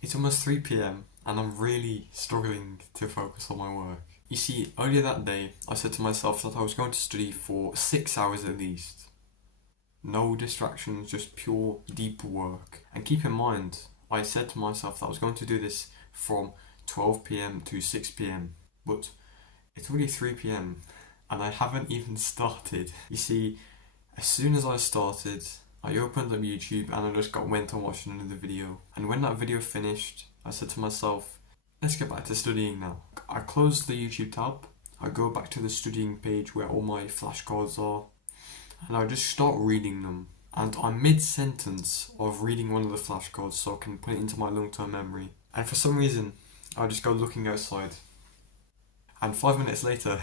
It's almost 3 p.m. and I'm really struggling to focus on my work. You see, earlier that day, I said to myself that I was going to study for 6 hours at least. No distractions, just pure deep work. And keep in mind, I said to myself that I was going to do this from 12 p.m. to 6 p.m. But it's already 3 p.m. and I haven't even started. You see, as soon as I started, I opened up YouTube and I just went on watching another video. And when that video finished, I said to myself, let's get back to studying now. I closed the YouTube tab, I go back to the studying page where all my flashcards are, and I just start reading them. And I'm mid-sentence of reading one of the flashcards so I can put it into my long-term memory. And for some reason, I just go looking outside. And 5 minutes later,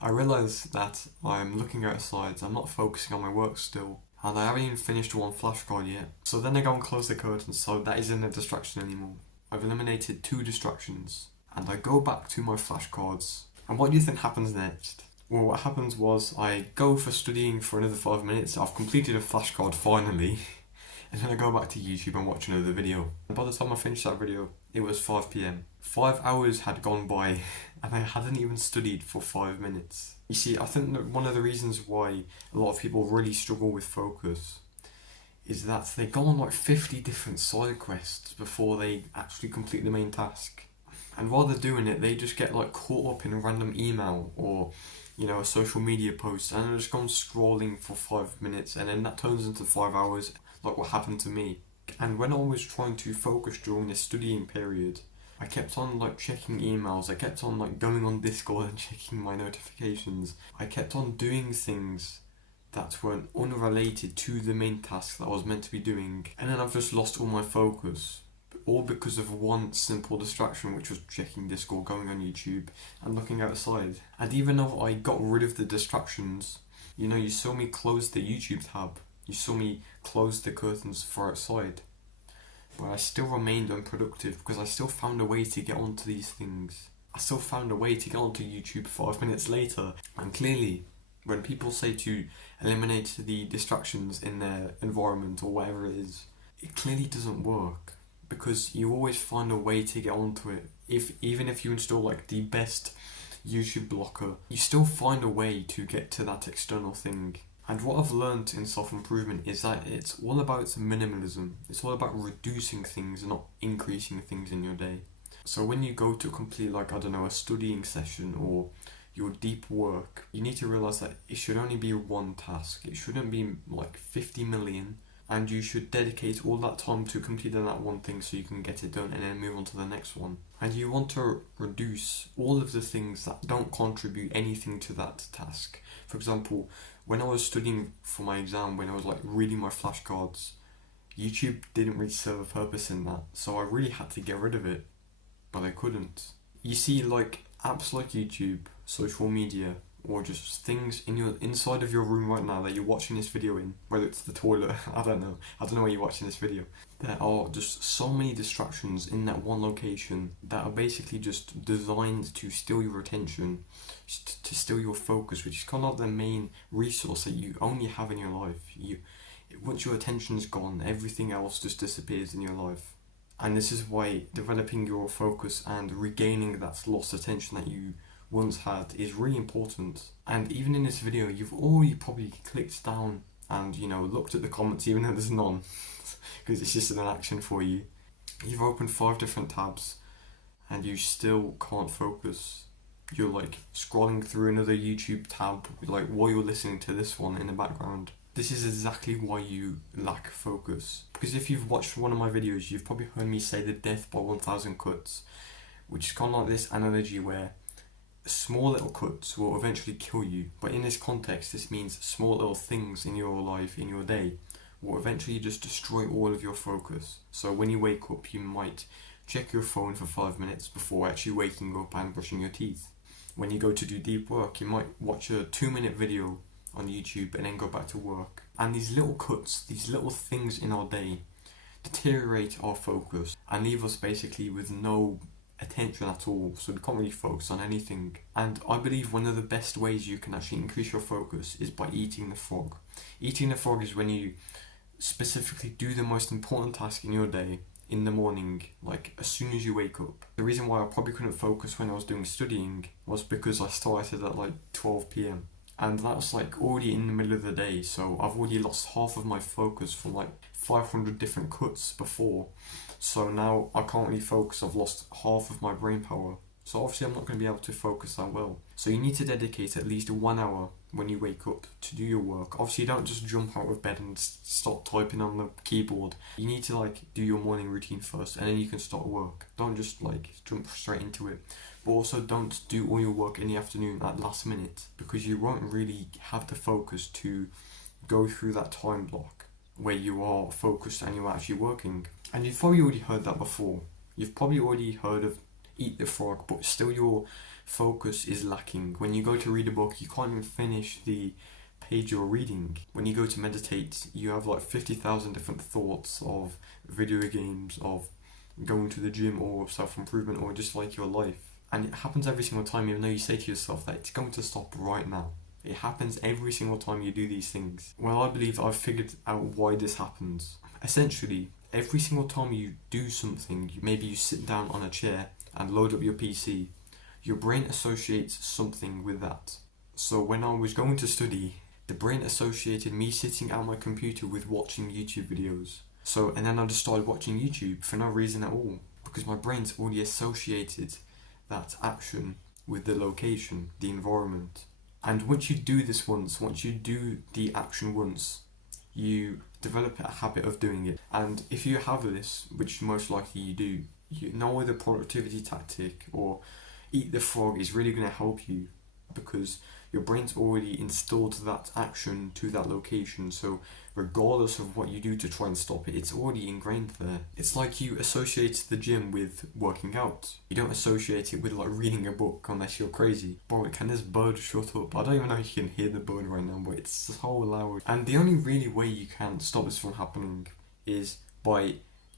I realise that I'm looking outside, I'm not focusing on my work still, and I haven't even finished one flashcard yet. So then I go and close the curtains, so that isn't a distraction anymore. I've eliminated 2 distractions, and I go back to my flashcards. And what do you think happens next? Well, what happens was I go for studying for another 5 minutes, I've completed a flashcard finally, and then I go back to YouTube and watch another video. And by the time I finished that video, it was 5 p.m. 5 hours had gone by and I hadn't even studied for 5 minutes. You see, I think that one of the reasons why a lot of people really struggle with focus is that they go on like 50 different side quests before they actually complete the main task. And while they're doing it, they just get like caught up in a random email or, you know, a social media post, and they're just gone scrolling for 5 minutes, and then that turns into 5 hours, like what happened to me. And when I was trying to focus during this studying period, I kept on like checking emails, I kept on like going on Discord and checking my notifications. I kept on doing things that were unrelated to the main task that I was meant to be doing. And then I've just lost all my focus. All because of one simple distraction, which was checking Discord, going on YouTube and looking outside. And even though I got rid of the distractions, you know, you saw me close the YouTube tab, you saw me close the curtains for outside, but I still remained unproductive because I still found a way to get onto these things. I still found a way to get onto YouTube 5 minutes later. And clearly, when people say to eliminate the distractions in their environment or whatever it is, it clearly doesn't work, because you always find a way to get onto it. Even if you install like the best YouTube blocker, you still find a way to get to that external thing. And what I've learned in self-improvement is that it's all about minimalism. It's all about reducing things, not increasing things in your day. So when you go to complete, like, I don't know, a studying session or your deep work, you need to realize that it should only be one task. It shouldn't be like 50 million, and you should dedicate all that time to completing that one thing so you can get it done and then move on to the next one. And you want to reduce all of the things that don't contribute anything to that task. For example, when I was studying for my exam, when I was like reading my flashcards, YouTube didn't really serve a purpose in that, so I really had to get rid of it, but I couldn't. You see, like apps like YouTube, social media, or just things in your inside of your room right now that you're watching this video in, whether it's the toilet, I don't know where you're watching this video. There are just so many distractions in that one location that are basically just designed to steal your attention, to steal your focus, which is kind of the main resource that you only have in your life. Once your attention is gone, everything else just disappears in your life. And this is why developing your focus and regaining that lost attention that you once had is really important. And even in this video, you've already probably clicked down and, you know, looked at the comments, even though there's none, because it's just an action for you. You've opened 5 different tabs and you still can't focus. You're like scrolling through another YouTube tab, like while you're listening to this one in the background. This is exactly why you lack focus. Because if you've watched one of my videos, you've probably heard me say the death by 1,000 cuts, which is kind of like this analogy where small little cuts will eventually kill you. But in this context, this means small little things in your life, in your day, will eventually just destroy all of your focus. So when you wake up, you might check your phone for 5 minutes before actually waking up and brushing your teeth. When you go to do deep work, you might watch a 2-minute video on YouTube and then go back to work. And these little cuts, these little things in our day deteriorate our focus and leave us basically with no attention at all, so we can't really focus on anything. And I believe one of the best ways you can actually increase your focus is by eating the frog. Eating the frog is when you specifically do the most important task in your day in the morning, like as soon as you wake up. The reason why I probably couldn't focus when I was doing studying was because I started at like 12 p.m. and that was like already in the middle of the day, so I've already lost half of my focus from like 500 different cuts before. So now I can't really focus, I've lost half of my brain power. So obviously I'm not going to be able to focus that well. So you need to dedicate at least 1 hour when you wake up to do your work. Obviously you don't just jump out of bed and start typing on the keyboard. You need to like do your morning routine first and then you can start work. Don't just like jump straight into it. But also don't do all your work in the afternoon at last minute, because you won't really have the focus to go through that time block where you are focused and you're actually working. And you've probably already heard that before. You've probably already heard of eat the frog, but still your focus is lacking. When you go to read a book, you can't even finish the page you're reading. When you go to meditate, you have like 50,000 different thoughts of video games, of going to the gym, or self-improvement, or just like your life. And it happens every single time, even though you say to yourself that it's going to stop right now. It happens every single time you do these things. Well, I believe I've figured out why this happens. Essentially, every single time you do something, maybe you sit down on a chair and load up your PC, your brain associates something with that. So when I was going to study, the brain associated me sitting at my computer with watching YouTube videos. And then I just started watching YouTube for no reason at all, because my brain's already associated that action with the location, the environment. And once you do this once, once you do the action once, you develop a habit of doing it. And if you have this, which most likely you do, no other productivity tactic or eat the frog is really going to help you, because your brain's already installed that action to that location. So regardless of what you do to try and stop it, it's already ingrained there. It's like you associate the gym with working out. You don't associate it with like reading a book unless you're crazy. Bro, can this bird shut up? I don't even know if you can hear the bird right now, but it's so loud. And the only really way you can stop this from happening is by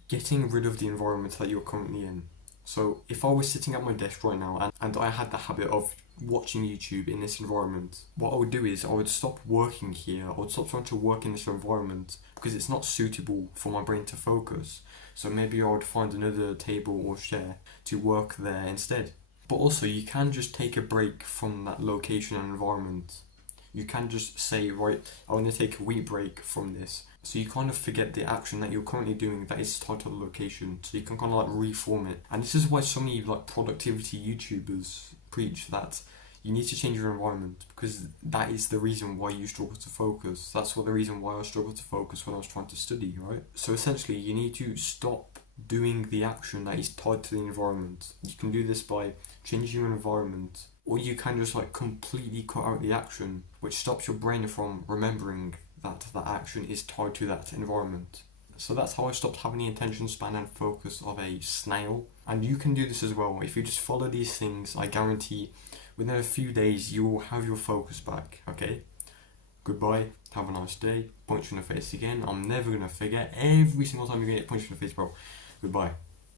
getting rid of the environment that you're currently in. So if I was sitting at my desk right now and I had the habit of watching YouTube in this environment, what I would do is I would stop working here. I would stop trying to work in this environment because it's not suitable for my brain to focus. So maybe I would find another table or chair to work there instead. But also you can just take a break from that location and environment. You can just say, right, I want to take a wee break from this. So you kind of forget the action that you're currently doing that is tied to the location. So you can kind of like reform it. And this is why so many like productivity YouTubers preach that you need to change your environment, because that is the reason why you struggle to focus. That's what the reason why I struggled to focus when I was trying to study, right? So essentially you need to stop doing the action that is tied to the environment. You can do this by changing your environment, or you can just like completely cut out the action, which stops your brain from remembering that that action is tied to that environment. So that's how I stopped having the attention span and focus of a snail. And you can do this as well. If you just follow these things, I guarantee within a few days you will have your focus back, okay? Goodbye, have a nice day, punch you in the face again. I'm never gonna forget, every single time you're gonna get punched in the face, bro. Goodbye.